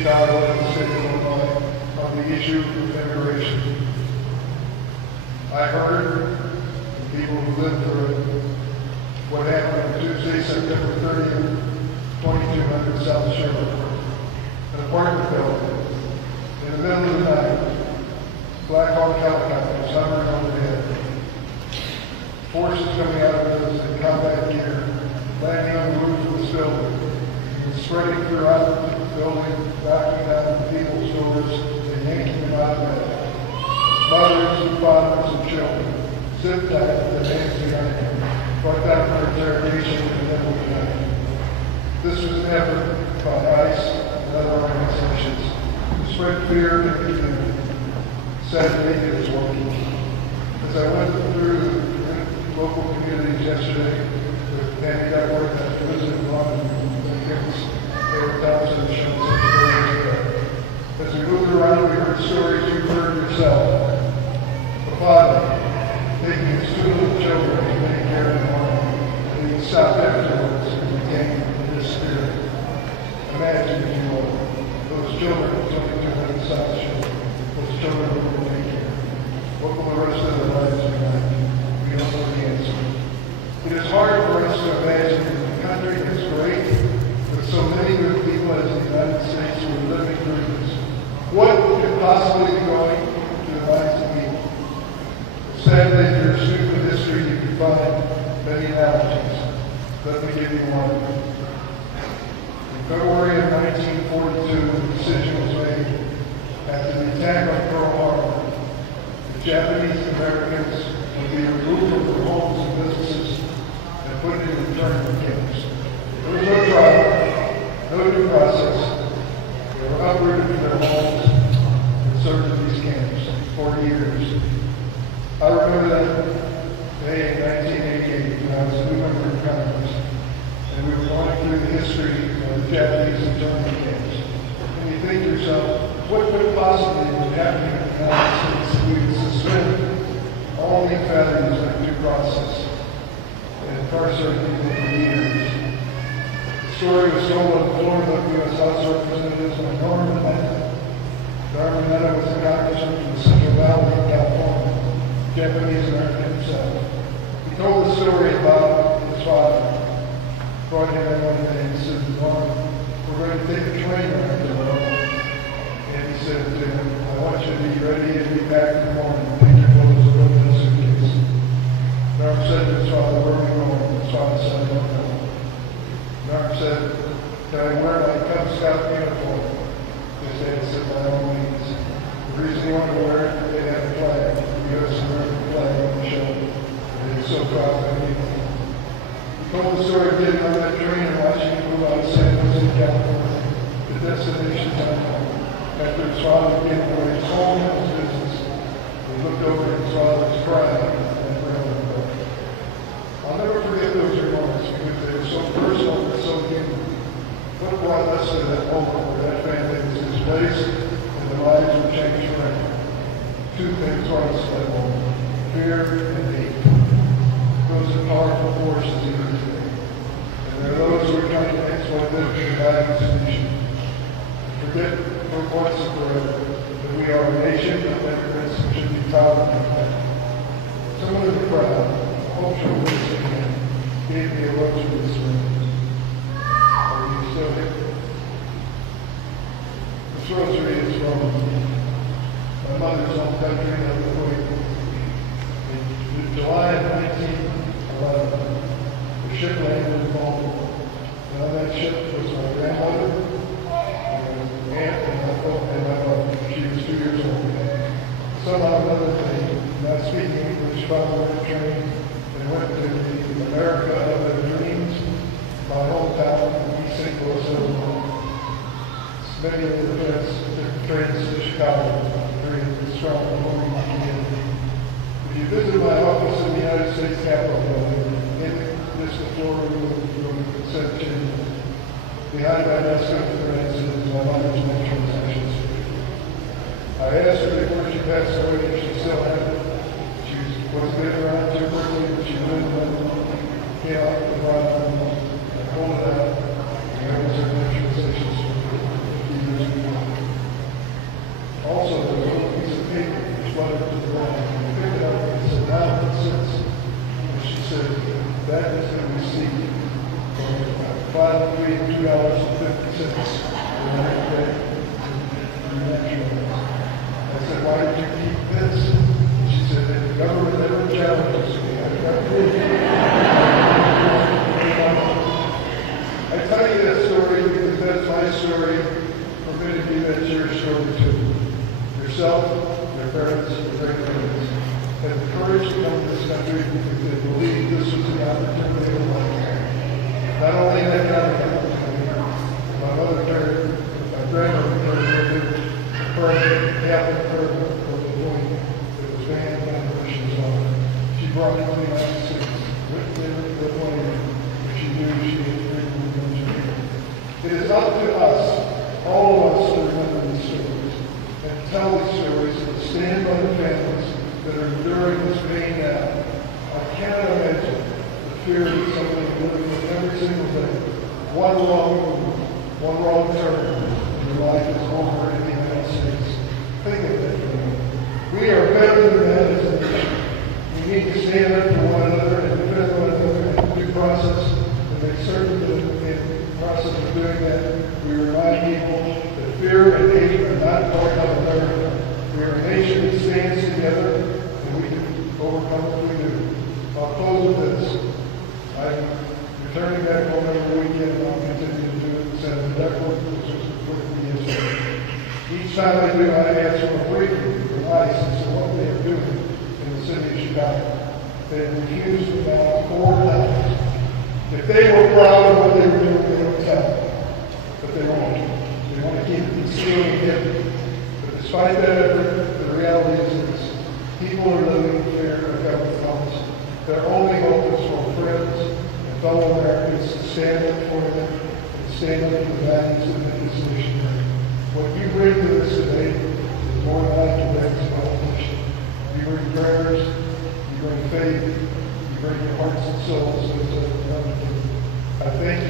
Chicago and the state of Illinois on the issue of immigration. I heard from people who lived through it what happened on Tuesday, September 30th, 2200 South Shore, an apartment building. In the middle of the night, Black Hawk helicopters hovering overhead. Forces coming out of those in combat gear, landing on the roof of this building, and spreading throughout the building, knocking down people's doors and yanking them out of bed. Mothers and fathers and children sit tight with their hands behind them, brought down for interrogation and then overnight. This was an effort by ICE and other organizations to spread fear and confusion. Sadly, it is working. As I went through the local communities yesterday with Andy Duckworth and Elizabeth London, there were thousands of shows as we moved around, we heard stories you've heard yourself. A father taking his two little children and taking care of them, and he stopped afterwards and became in his spirit. Imagine, if you will, those children who took into the South Shore, those children who will take care. What will the rest of their lives be like? We don't know the answer. It is hard for us to imagine that the country is great, with so many good people as the United States who are living through this. What could possibly be going to the minds of people? Sadly, if you're a student of history, you can find many analogies. Let me give you one. In February of 1942, the decision was made after the attack on Pearl Harbor. The Japanese Americans would be removed from their homes and businesses and put in internment camps. There was no trial, no due process. They were uprooted from their homes and served in these camps for years. I remember that day in 1988 when I was a new member of Congress, and we were going through the history of the Japanese internment camps. And you think to yourself, what could possibly be happening in the United States if we would suspend all these values like due process and incarcerate people for years? The story was told on the floor of the U.S. House of Representatives by Norman Meta. Norman Meta was a congressman from the Central Valley of California, Japanese American himself. He told the story about his father. Brought him in one day and said, "Norman, we're going to take a train ride to Rome." And he said to him, "I want you to be ready and be back in the morning. Take your clothes and go to the suitcase." Norman said to his father, "Where are we going?" His father said, "I don't know." Norman said, "Can I wear my Cub Scout uniform?" His dad said, "By all means." The reason he wanted to wear it, they had a flag, the U.S. American flag on the shoulder. And he was so proud of it. He told the story of getting on that train and watching it move out of San Jose, California, the destination town. After his father gave away his home and his business, he looked over at his father's pride and railroad bed. I'll never forget those remarks because they were so personal and so human. What brought us to that moment where that family was displaced and their lives were changed forever? Two things brought us to that moment: fear and hate. Those are powerful forces even today. And there are those who are trying to exploit them to divide this nation. Forget for once and forever that we are a nation of immigrants who should be proud of that. Someone in the crowd, hopefully listening in, gave me a rose for this ring. Are you still here? This rosary is from my mother's home country of the Kuwait. In July of 1911, the ship landed in Malta. And on that ship was my grandmother, aunt, and my mother. She was 2 years old. Somehow another day, not speaking English, found the train and went to the America of their dreams, my hometown in East St. Louis, Illinois. Many of the friends took trains to Chicago, very strong home community. If you visit my office in the United States Capitol building, in this floor room, consent chamber, behind my desk of friends is my mother's natural ashes. I asked her before she passed away if she still had it. She was getting around too quickly, but she wouldn't let it. Came out with the bottom and pulled it out. And there was her natural ashes for 50 years before. that is the receipt from $5,250 I said, why did you keep this? And she said, if the government never challenges me, I've got proof. I tell you that story because that's my story. For many of you, that's your story too. Yourself, your parents, your grandparents had the courage to come to this country because they believed this was the opportunity of life. Not only that kind of opportunity, my mother turned, my grandmother turned into half of her was a boy that was banned by the Russians on. She brought it to the United States with the plane, but she knew she had freedom of country. It is up to us, all of us, to remember these stories and tell these stories and stand by the families that are enduring this pain now. I cannot imagine the fear that somebody living with every single day. One wrong move, one wrong turn, and your life is over in the United States. Think of that for a minute. We are better than that as a nation. We need to stand up for one another and defend one another in the due process and make certain that in the process of doing that, we remind people that fear and hate are not part of America. We are a nation that stands together and we can overcome what we do. I'll close with this. I'm returning back home every weekend and I'll continue to do it in Senator Duckworth, which is with me yesterday. Each time I do, I ask for a briefing, advice as to what they are doing in the city of Chicago. They have refused to now 4 times. If they were proud of what they were doing, they don't tell them. But they won't. They want to keep it concealed and hidden. But despite that effort, the reality is this. People are living in fear of government policy. Their only hope is for friends and fellow Americans to stand up for them and stand up for the values that make this nation great. What you bring to this today is more than I can bring to my nation. You bring prayers, you bring faith, you bring your hearts and souls as a I thank you